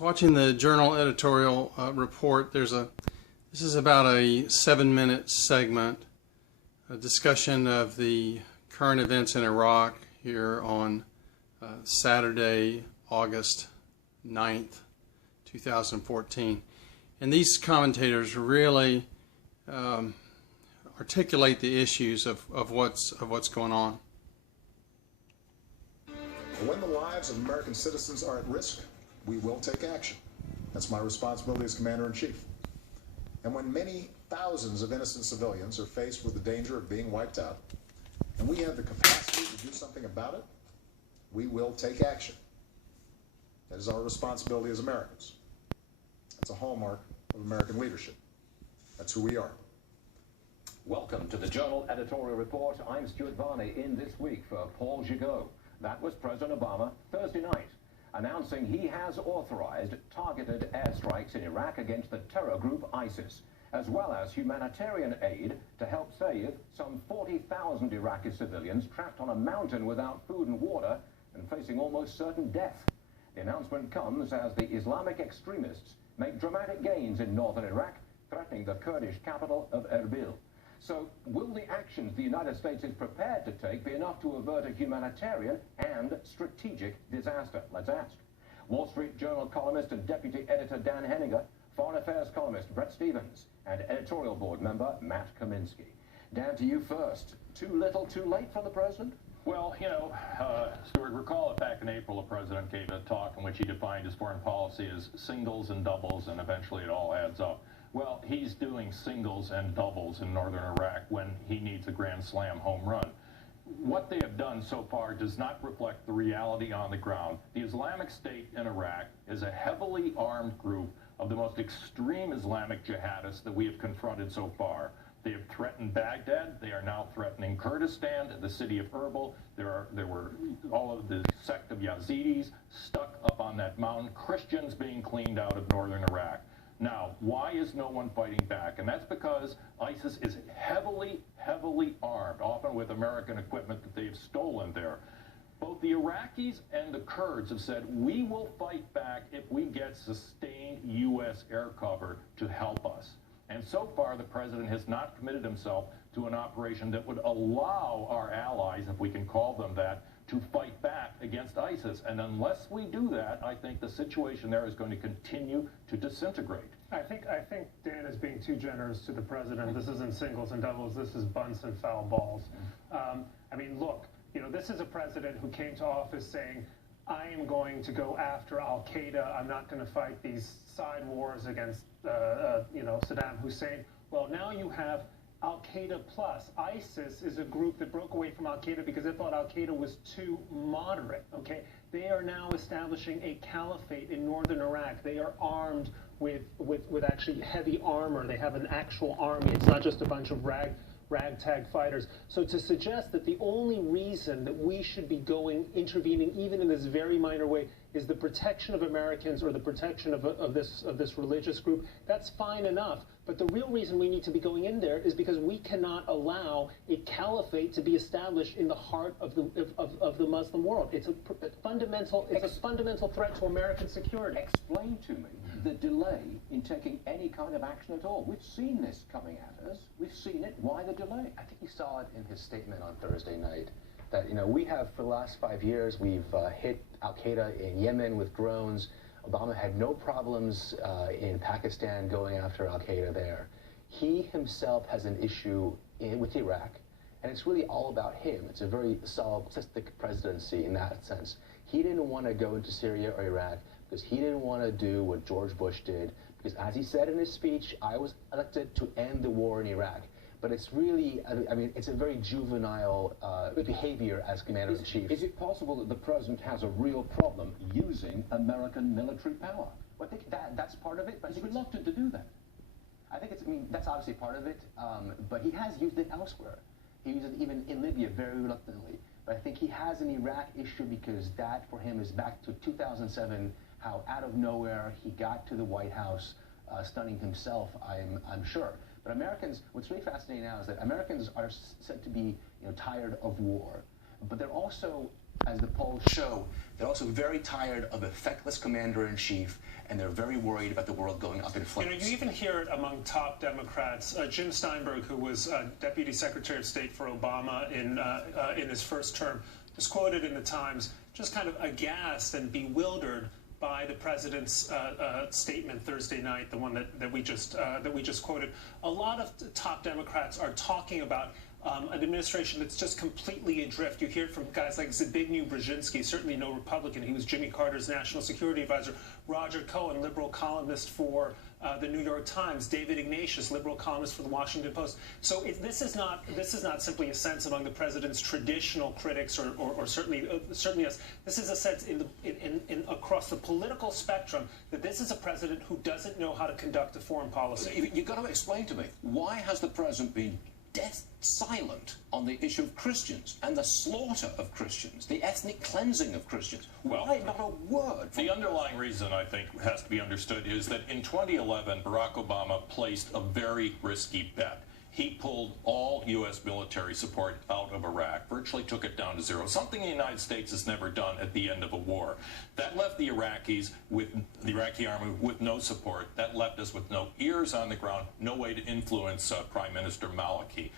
Watching the journal editorial report, this is about a 7-minute segment, a discussion of the current events in Iraq here on Saturday, August 9th, 2014. And these commentators really articulate the issues of what's going on. When the lives of American citizens are at risk, we will take action. That's my responsibility as Commander-in-Chief. And when many thousands of innocent civilians are faced with the danger of being wiped out, and we have the capacity to do something about it, we will take action. That is our responsibility as Americans. That's a hallmark of American leadership. That's who we are. Welcome to the Journal Editorial Report. I'm Stuart Varney in this week for Paul Gigot. That was President Obama Thursday night, announcing he has authorized targeted airstrikes in Iraq against the terror group ISIS, as well as humanitarian aid to help save some 40,000 Iraqi civilians trapped on a mountain without food and water and facing almost certain death. The announcement comes as the Islamic extremists make dramatic gains in northern Iraq, threatening the Kurdish capital of Erbil. So, will the actions the United States is prepared to take be enough to avert a humanitarian and strategic disaster? Let's ask. Wall Street Journal columnist and deputy editor Dan Henninger, foreign affairs columnist Bret Stephens, and editorial board member Matt Kaminsky. Dan, to you first. Too little, too late from the president? Well, Stuart, recall that back in April, the president gave a talk in which he defined his foreign policy as singles and doubles, and eventually it all adds up. Well, he's doing singles and doubles in northern Iraq when he needs a grand slam home run. What they have done so far does not reflect the reality on the ground. The Islamic State in Iraq is a heavily armed group of the most extreme Islamic jihadists that we have confronted so far. They have threatened Baghdad. They are now threatening Kurdistan, the city of Erbil. There were all of the sect of Yazidis stuck up on that mountain, Christians being cleaned out of northern Iraq. Now, why is no one fighting back? And that's because ISIS is heavily, heavily armed, often with American equipment that they've stolen there. Both the Iraqis and the Kurds have said, we will fight back if we get sustained U.S. air cover to help us. And so far, the president has not committed himself to an operation that would allow our allies, if we can call them that, to fight back against ISIS. And unless we do that, I think the situation there is going to continue to disintegrate. I think Dan is being too generous to the president. This isn't singles and doubles. This is bunts and foul balls. I mean, look, this is a president who came to office saying, I am going to go after Al-Qaeda. I'm not going to fight these side wars against, Saddam Hussein. Well, now you have Al-Qaeda plus. ISIS is a group that broke away from Al-Qaeda because they thought Al-Qaeda was too moderate, okay? They are now establishing a caliphate in northern Iraq. They are armed with actually heavy armor. They have an actual army. It's not just a bunch of ragtag fighters. So to suggest that the only reason that we should be intervening, even in this very minor way, is the protection of Americans or the protection of this religious group, that's fine enough. But the real reason we need to be going in there is because we cannot allow a caliphate to be established in the heart of the Muslim world. It's a fundamental threat to American security. Explain to me the delay in taking any kind of action at all. We've seen this coming at us. We've seen it. Why the delay? I think you saw it in his statement on Thursday night that, we have, for the last 5 years, we've hit Al-Qaeda in Yemen with drones. Obama had no problems in Pakistan going after Al-Qaeda there. He himself has an issue with Iraq, and it's really all about him. It's a very solipsistic presidency in that sense. He didn't want to go into Syria or Iraq because he didn't want to do what George Bush did, because as he said in his speech, I was elected to end the war in Iraq. But it's really, it's a very juvenile behavior as commander-in-chief. Is it possible that the president has a real problem using American military power? Well, I think that's part of it. But he's reluctant to do that. I think that's obviously part of it, but he has used it elsewhere. He used it even in Libya very reluctantly. But I think he has an Iraq issue because that, for him, is back to 2007, how out of nowhere he got to the White House, stunning himself, I'm sure. But Americans, what's really fascinating now is that Americans are said to be, tired of war, but they're also as the polls show, they're also very tired of a feckless commander-in-chief, and they're very worried about the world going up in flames. You even hear it among top Democrats. Jim Steinberg, who was Deputy Secretary of State for Obama in his first term, was quoted in the Times just kind of aghast and bewildered by the president's statement Thursday night, the one that we just quoted. A lot of top Democrats are talking about an administration that's just completely adrift. You hear it from guys like Zbigniew Brzezinski, certainly no Republican. He was Jimmy Carter's national security advisor. Roger Cohen, liberal columnist for the New York Times. David Ignatius, liberal columnist for the Washington Post. So this is not simply a sense among the president's traditional critics, or certainly us. This is a sense in across the political spectrum that this is a president who doesn't know how to conduct a foreign policy. You've got to explain to me, why has the president been dead silent on the issue of Christians and the slaughter of Christians, the ethnic cleansing of Christians? Why not a word? The underlying reason, I think, has to be understood is that in 2011, Barack Obama placed a very risky bet. He pulled all U.S. military support out of Iraq, virtually took it down to zero, something the United States has never done at the end of a war. That left the Iraqis with the Iraqi army with no support. That left us with no ears on the ground, no way to influence Prime Minister Maliki.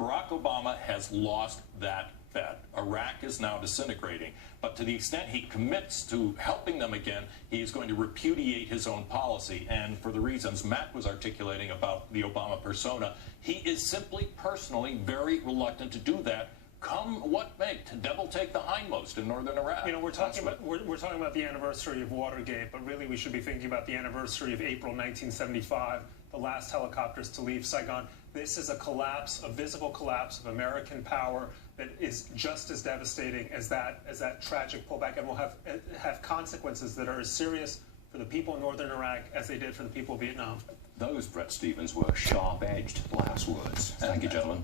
Barack Obama has lost that bet. Iraq is now disintegrating. But to the extent he commits to helping them again, he is going to repudiate his own policy. And for the reasons Matt was articulating about the Obama persona, he is simply personally very reluctant to do that. Come what may, the devil take the hindmost in northern Iraq. You know, we're talking about the anniversary of Watergate, but really we should be thinking about the anniversary of April 1975, the last helicopters to leave Saigon. This is a collapse, a visible collapse of American power that is just as devastating as that tragic pullback, and will have consequences that are as serious for the people in northern Iraq as they did for the people of Vietnam. Those, Brett Stevens, were sharp-edged last words. Thank you, gentlemen.